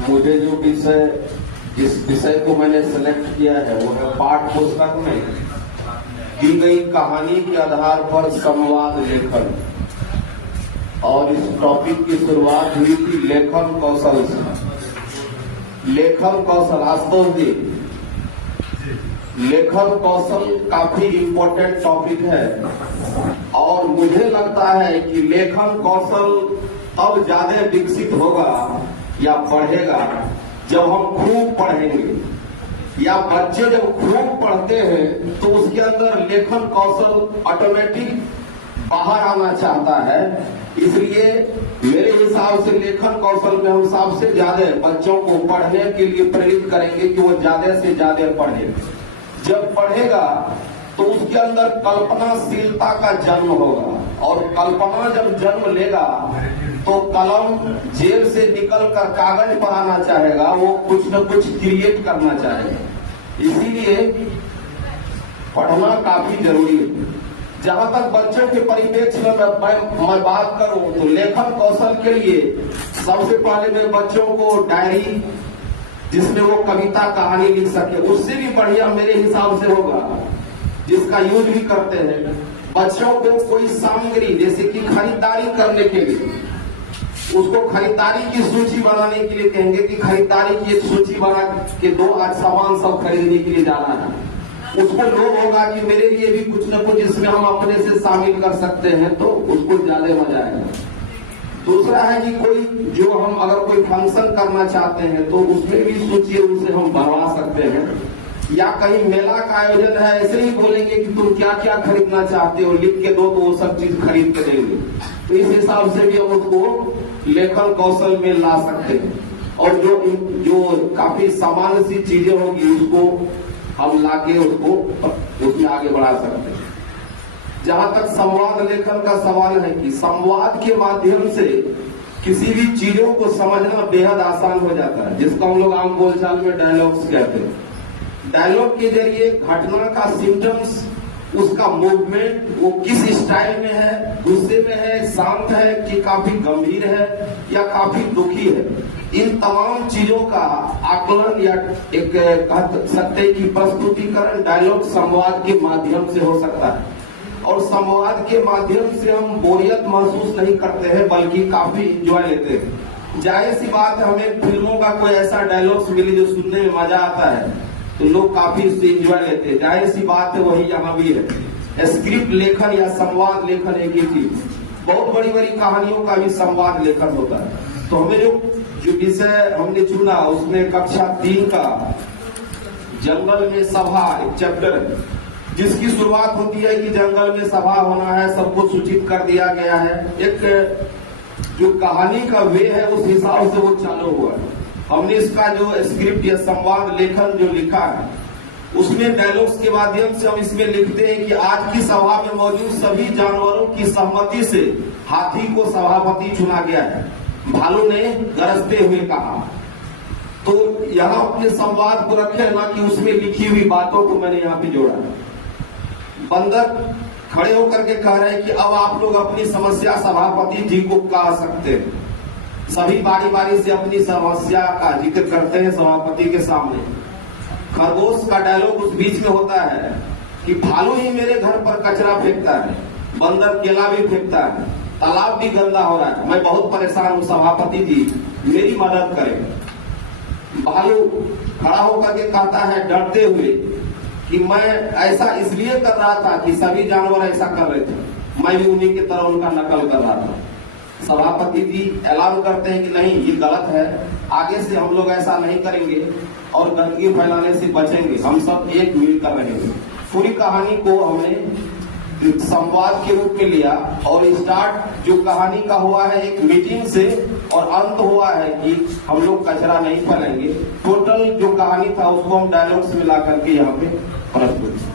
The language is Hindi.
मुझे जो विषय जिस विषय को मैंने सेलेक्ट किया है वो है पाठ पुस्तक में दी गई कहानी के आधार पर संवाद लेखन। और इस टॉपिक की शुरुआत हुई थी लेखन कौशल से। लेखन कौशल, आशुतोष जी, लेखन कौशल काफी इम्पोर्टेंट टॉपिक है और मुझे लगता है कि लेखन कौशल तब ज्यादा विकसित होगा या बढ़ेगा जब हम खूब पढ़ेंगे। या बच्चे जब खूब पढ़ते हैं तो उसके अंदर लेखन कौशल ऑटोमेटिक बाहर आना चाहता है। इसलिए मेरे हिसाब से लेखन कौशल में हम सबसे ज्यादा बच्चों को पढ़ने के लिए प्रेरित करेंगे कि वो ज्यादा से ज्यादा पढ़े। जब पढ़ेगा तो उसके अंदर कल्पनाशीलता का जन्म होगा और कल्पना जब जन्म लेगा तो कलम जेब से निकलकर कागज पर आना चाहेगा, वो कुछ न कुछ क्रिएट करना चाहेगा। इसीलिए पढ़ना काफी जरूरी है। जहां तक बच्चों के परिप्रेक्ष्य में मैं बात करूं तो लेखन कौशल के लिए सबसे पहले मैं बच्चों को डायरी जिसमें वो कविता कहानी लिख सके, उससे भी बढ़िया मेरे हिसाब से होगा जिसका यूज भी करते हैं। बच्चों को कोई सामग्री जैसे कि खरीदारी करने के लिए उसको खरीदारी की सूची बनाने के लिए कहेंगे कि खरीदारी की एक सूची बना के दो, आज सामान सब खरीदने के लिए जाना है। उसको लोभ होगा कि मेरे लिए भी कुछ न कुछ इसमें हम अपने से शामिल कर सकते हैं, तो उसको ज्यादा मजा आएगा। दूसरा है कि कोई जो हम अगर कोई फंक्शन करना चाहते हैं तो उसमें भी सूची उसे हम बनवा सकते हैं। या कहीं मेला का आयोजन है, ऐसे ही बोलेंगे कि तुम क्या क्या खरीदना चाहते हो, लिख के दो तो वो सब चीज खरीद के देंगे। तो इस हिसाब से भी हम उसको लेखन कौशल में ला सकते हैं। और जो काफी सामान्य सी चीजें होगी उसको हम लाके उसको उसमें आगे बढ़ा सकते हैं। जहां तक संवाद लेखन का सवाल है कि संवाद के माध्यम से किसी भी चीजों को समझना बेहद आसान हो जाता है, जिसको हम लोग आम बोलचाल में डायलॉग्स कहते हैं। डायलॉग के जरिए घटना का सिम्टम्स, उसका मूवमेंट, वो किस स्टाइल में है, गुस्से में है, शांत है कि काफी गंभीर है या काफी दुखी है, इन तमाम चीजों का आकलन या एक कह सकते हैं कि प्रस्तुतिकरण डायलॉग संवाद के माध्यम से हो सकता है। और संवाद के माध्यम से हम बोरियत महसूस नहीं करते हैं बल्कि काफी इंजॉय लेते हैं। जाहिर सी बात है, हमें फिल्मों का कोई ऐसा डायलॉग्स मिले जो सुनने में मजा आता है तो लोग काफी उससे इंजॉय लेते हैं। जाहिर सी बात है वही यहाँ भी है। स्क्रिप्ट लेखन या संवाद लेखन एक ही चीज। बहुत बड़ी बड़ी कहानियों का भी संवाद लेखन होता है। तो हमें जो विषय हमने चुना उसमें कक्षा 3 का जंगल में सभा एक चैप्टर है, जिसकी शुरुआत होती है कि जंगल में सभा होना है, सबको सूचित कर दिया गया है। एक जो कहानी का वे है उस हिसाब से वो चालू हुआ है। हमने इसका जो स्क्रिप्ट या संवाद लेखन जो लिखा है उसमें डायलॉग्स के माध्यम से हम इसमें लिखते हैं कि आज की सभा में मौजूद सभी जानवरों की सहमति से हाथी को सभापति चुना गया है, भालू ने गरजते हुए कहा। तो यहाँ अपने संवाद को रखे ना कि उसमें लिखी हुई बातों को मैंने यहाँ पे जोड़ा। बंदर खड़े होकर के कह रहे हैं कि अब आप लोग अपनी समस्या सभापति जी को कह सकते हैं। सभी बारी बारी से अपनी समस्या का जिक्र करते हैं सभापति के सामने। खरगोश का डायलॉग उस बीच में होता है कि भालू ही मेरे घर पर कचरा फेंकता है, बंदर केला भी फेंकता है, तालाब भी गंदा हो रहा है, मैं बहुत परेशान हूँ, सभापति जी मेरी मदद करें। भालू खड़ा होकर के कहता है डरते हुए कि मैं ऐसा इसलिए कर रहा था कि सभी जानवर ऐसा कर रहे थे, मैं भी उन्हीं की तरह उनका नकल कर रहा था। सभापति जी ऐलान करते हैं कि नहीं, ये गलत है, आगे से हम लोग ऐसा नहीं करेंगे और गंदगी फैलाने से बचेंगे, हम सब एक मिलकर रहेंगे। पूरी कहानी को हमने संवाद के रूप में लिया और स्टार्ट जो कहानी का हुआ है एक मीटिंग से और अंत हुआ है कि हम लोग कचरा नहीं फैलाएंगे। टोटल जो कहानी था उसको हम डायलॉग्स मिला करके यहाँ पे प्रस्तुत